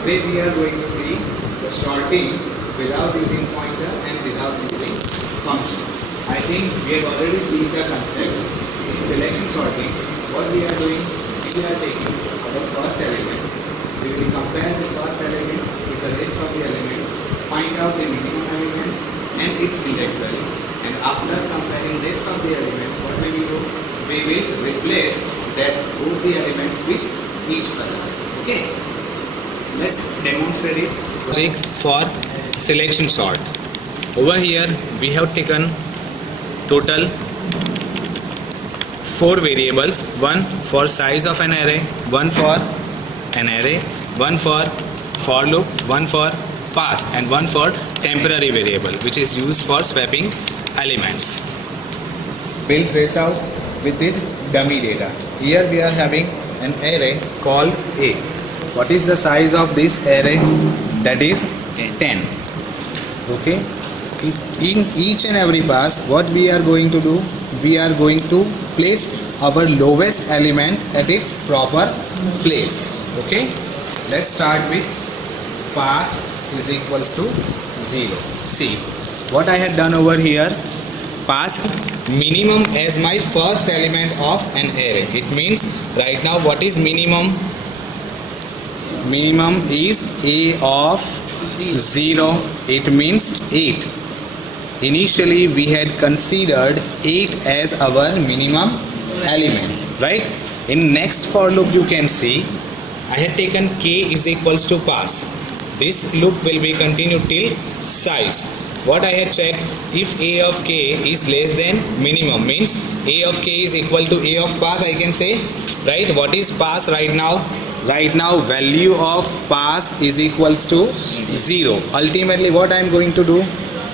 Today we are going to see the sorting without using pointer and without using function. I think we have already seen the concept in selection sorting. What we are doing, we are taking our first element. We will compare the first element with the rest of the element, find out the minimum element and its index value. And after comparing rest of the elements, what will we do? We will replace both the elements with each other. Okay. Let's demonstrate it. For selection sort. Over here we have taken total 4 variables, one for size of an array, one for an array, one for loop, one for pass and one for temporary variable which is used for swapping elements. We'll trace out with this dummy data. Here we are having an array called A. What is the size of this array? That is 10. Okay. In each and every pass, what we are going to do? We are going to place our lowest element at its proper place. Okay. Let's start with pass is equals to 0. See what I had done over here. Pass minimum as my first element of an array. It means right now what is minimum? Minimum is A of 0. It means 8. Initially we had considered 8 as our minimum element, right? In next for loop you can see I had taken k is equals to pass. This loop will be continued till size. What I had checked, if A of k is less than minimum, means A of k is equal to A of pass, I can say, right? What is pass right now? Right now value of pass is equals to 0. Ultimately what I am going to do?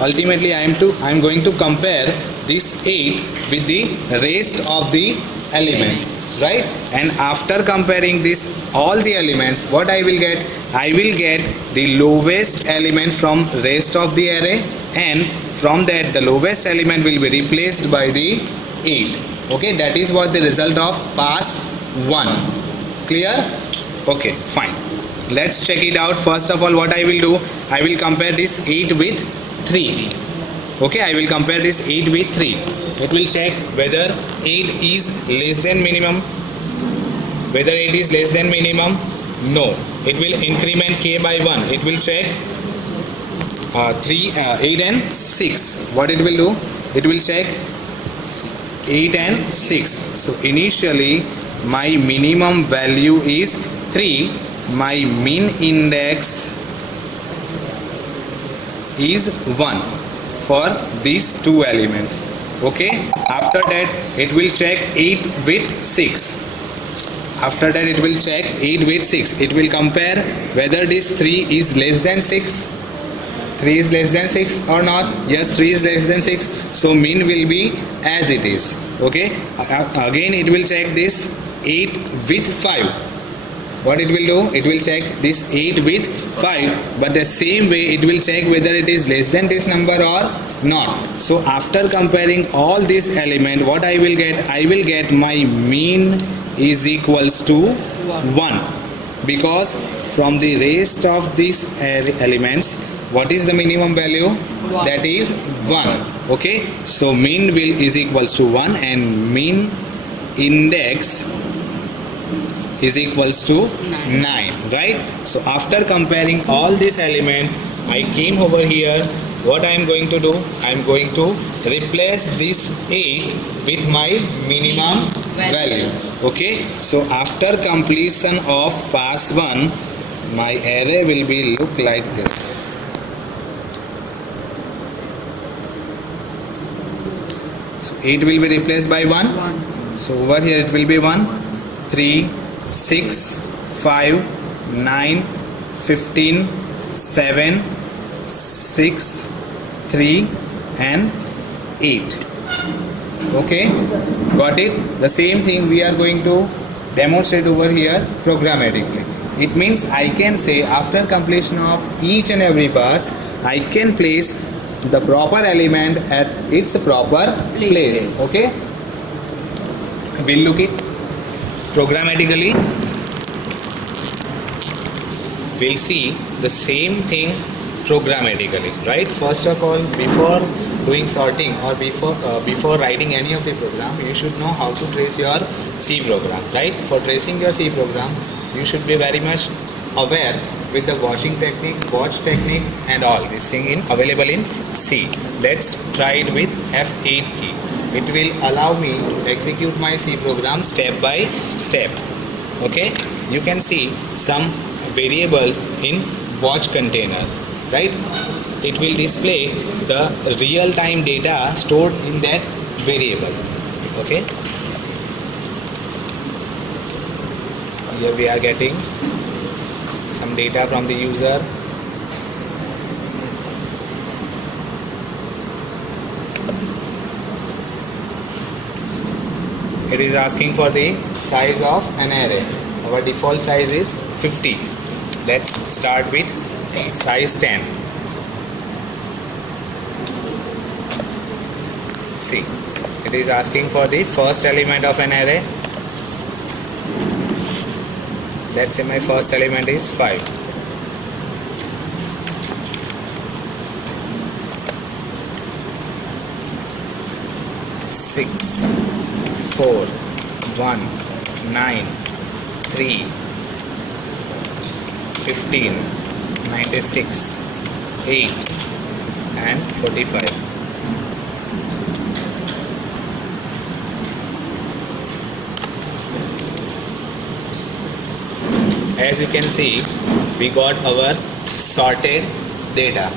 Ultimately I am going to compare this 8 with the rest of the elements, right? And after comparing this all the elements, what I will get? I will get the lowest element from rest of the array, and from that the lowest element will be replaced by the 8. Okay, that is what the result of pass 1. Clear? Okay, fine. Let's check it out. First of all, what I will do, I will compare this 8 with 3. Okay, I will compare this 8 with 3. It will check whether 8 is less than minimum. Whether 8 is less than minimum? No. It will increment k by 1. It will check 8 and 6. What it will do? It will check 8 and 6. So initially my minimum value is 3. My min index is 1 for these two elements. Okay, after that it will check 8 with 6. After that it will check 8 with 6. It will compare whether this 3 is less than 6. 3 is less than 6 or not? Yes, 3 is less than 6. So min will be as it is. Okay, again it will check this 8 with 5. What it will do? It will check this 8 with 5, but the same way it will check whether it is less than this number or not. So after comparing all these elements, what I will get? I will get my mean is equals to 1, because from the rest of these elements, what is the minimum value? 1. That is 1. Okay, so mean will is equals to 1 and mean index is equals to 9, right? So after comparing all these elements, I came over here. What I am going to do? I am going to replace this 8 with my minimum value. Okay, so after completion of pass 1, my array will be look like this. So 8 will be replaced by 1. So over here it will be 1, 3, 6, 5, 9, 15, 7, 6, 3 and 8. Okay, got it? The same thing we are going to demonstrate over here programmatically. It means I can say after completion of each and every pass, I can place the proper element at its proper place. Okay, we'll look it programmatically. we'll see the same thing programmatically, right? First of all, before doing sorting or before writing any of the program, you should know how to trace your C program, right? For tracing your C program, you should be very much aware with the watching technique, watch technique and all this thing available in C. Let's try it with F8 key. It will allow me to execute my C program step by step. Okay, you can see some variables in watch container, right? It will display the real-time data stored in that variable. Okay, here we are getting some data from the user. It is asking for the size of an array. Our default size is 50. Let's start with size 10. See, it is asking for the first element of an array. Let's say my first element is 5. Six, 4, 1, 9, 3, 15, 96, 8 and 45. As you can see, we got our sorted data,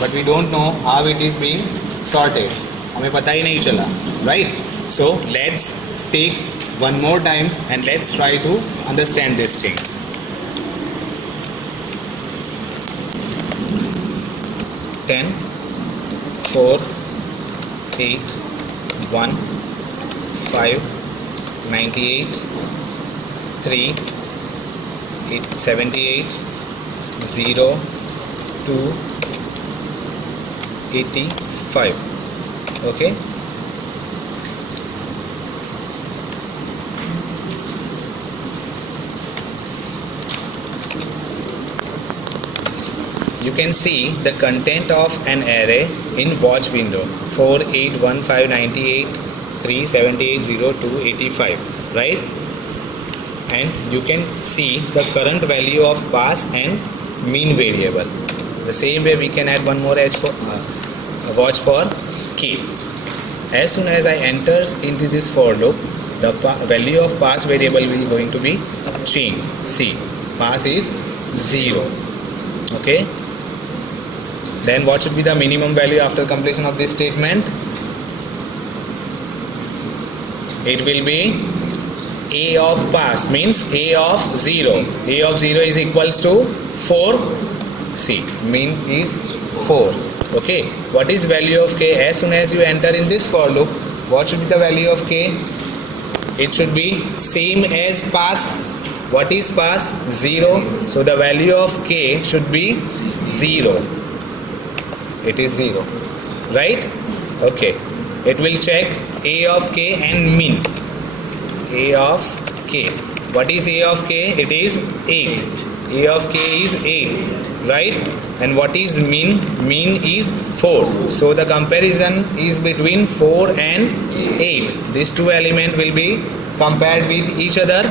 but we don't know how it is being sorted. हमें पता ही नहीं चला, right? So let's take one more time and let's try to understand this thing. Ten, 4, 8, 1, 5, 98, 3, 78, 0, 2, 85. Okay. You can see the content of an array in watch window 4, 8, 1, 5, 98, 3, 78, 0, 2, 85, right? And you can see the current value of pass and mean variable. The same way we can add one more edge for watch for k. As soon as I enters into this for loop, the value of pass variable will going to be changed. See, pass is 0. Okay. Then what should be the minimum value after completion of this statement? It will be a of pass, means a of 0. A of 0 is equals to 4. See, mean is 4. Okay. What is value of k? As soon as you enter in this for loop, what should be the value of k? It should be same as pass. What is pass? 0. So the value of k should be 0. It is 0. Right? Okay. It will check a of k and mean. A of k. What is a of k? It is 8. A of k is 8. Right? And what is mean? Mean is 4. So the comparison is between 4 and 8. These two elements will be compared with each other.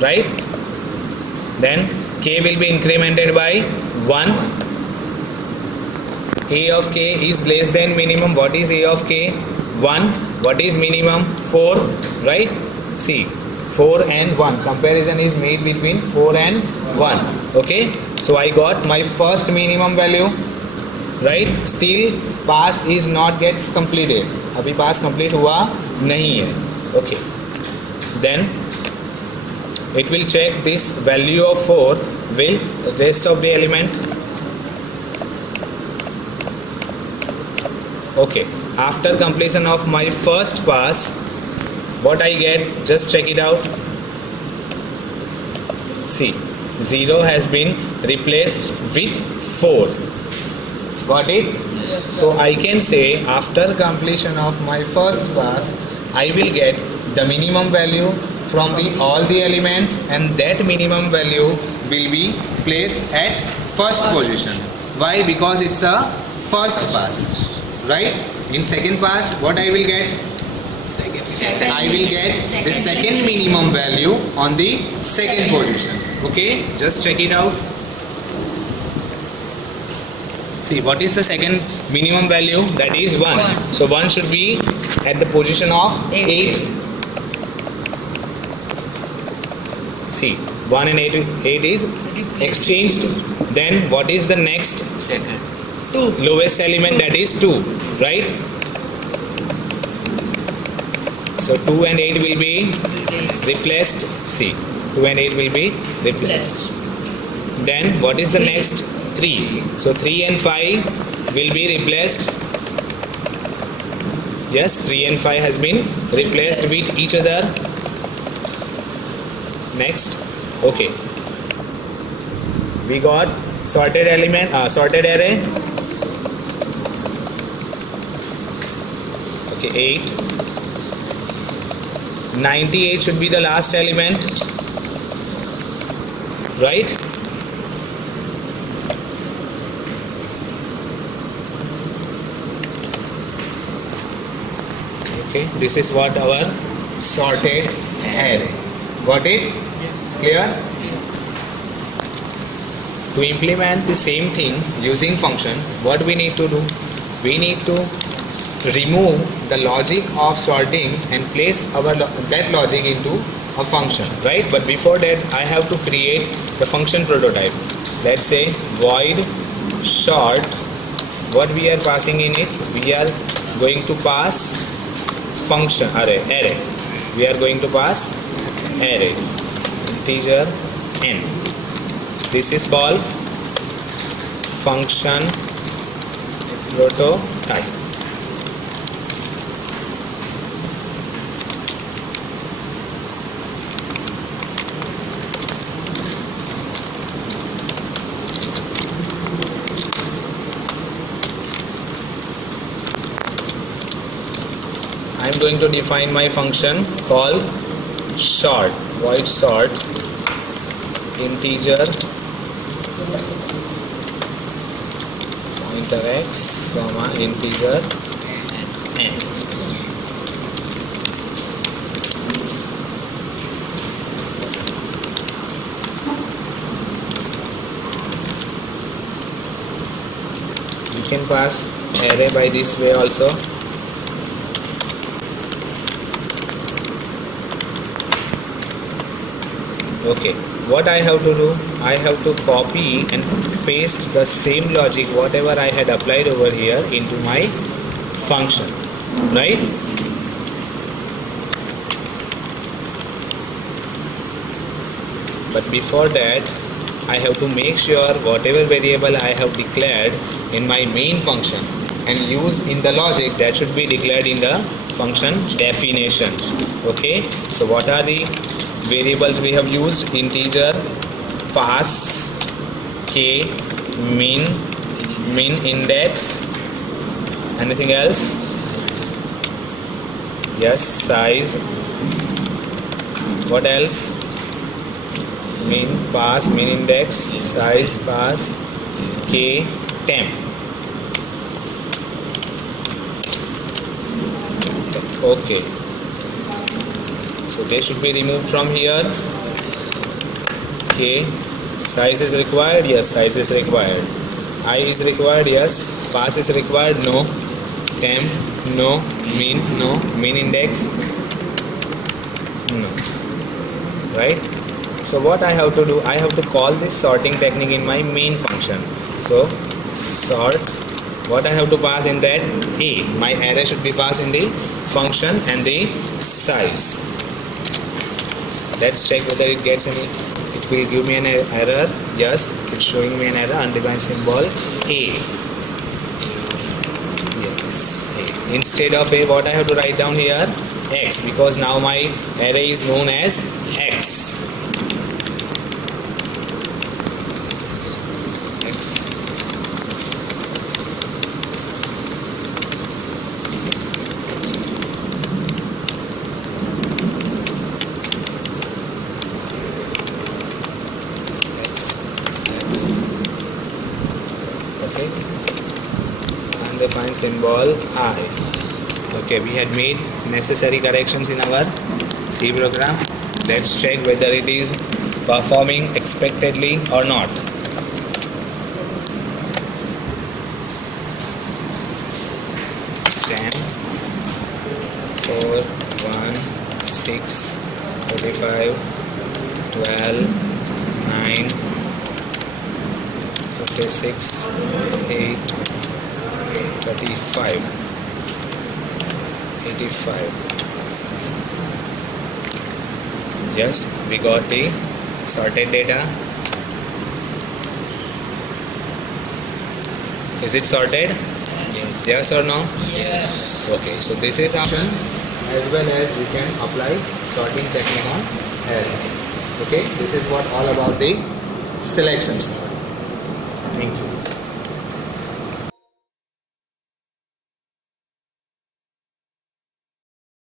Right? Then k will be incremented by 1. A of k is less than minimum. What is a of k? 1. What is minimum? 4. Right? See, 4 and 1. Comparison is made between 4 and 1. Okay. So I got my first minimum value. Right? Still pass is not gets completed. अभी pass complete हुआ नहीं है. Okay. Then it will check this value of 4 with rest of the element. Okay. After completion of my first pass, what I get, just check it out. See, 0 has been replaced with 4. Got it? Yes. So I can say after completion of my first pass, I will get the minimum value from all the elements, and that minimum value will be placed at first position. Why? Because it's a first pass, right? In second pass, what I will get? I will get the second minimum value on the second position. Okay, just check it out. See, what is the second minimum value? That is 1. So 1 should be at the position of 8. See, 1 and 8 is exchanged. Then what is the next? Second. 2. Lowest element, that is 2, right? So 2 and 8 will be replaced. See, 2 and 8 will be replaced. Then what is the next? 3. So 3 and 5 will be replaced. Yes, 3 and 5 has been replaced with each other. Next. Okay. We got sorted element, sorted array. Okay, 8. 98 should be the last element, right? Okay, this is what our sorted array. Got it? Yes. Clear? Yes. To implement the same thing using function, what we need to do? We need to remove the logic of sorting and place that logic into a function, right? But before that, I have to create the function prototype. Let's say void sort. What we are passing in it? We are going to pass function array. We are going to pass array integer n. This is called function prototype. I am going to define my function called sort, void sort integer pointer x comma integer n. You can pass array by this way also. Okay, what I have to do? I have to copy and paste the same logic whatever I had applied over here into my function, right? But before that, I have to make sure whatever variable I have declared in my main function and used in the logic, that should be declared in the function definition. Okay, so what are the variables we have used? Integer, pass, k, min index, anything else? Yes, size. What else? Min, pass, min index, size, pass, k, temp. Okay, so they should be removed from here. K, size is required? Yes, size is required. I is required? Yes. Pass is required? No. Temp? No. Min? No. Min index? No. Right? So what I have to do? I have to call this sorting technique in my main function. So sort, what I have to pass in that? A. My array should be passed in the function and the size. Let's check whether it gets any. It will give me an error. Yes, it's showing me an error. Undefined symbol A. Yes, A. Instead of A, what I have to write down here? X, because now my array is known as X. X. X. find symbol I. Okay, we had made necessary corrections in our C program. Let's check whether it is performing expectedly or not. Stem 4, 1, 6, 45, 12, 9, 56, 8, 35, 85. Yes, we got the sorted data. Is it sorted? Yes or no? Yes. Okay, so this is option, as well as we can apply sorting technique on Harrai. Okay, this is what all about the selections.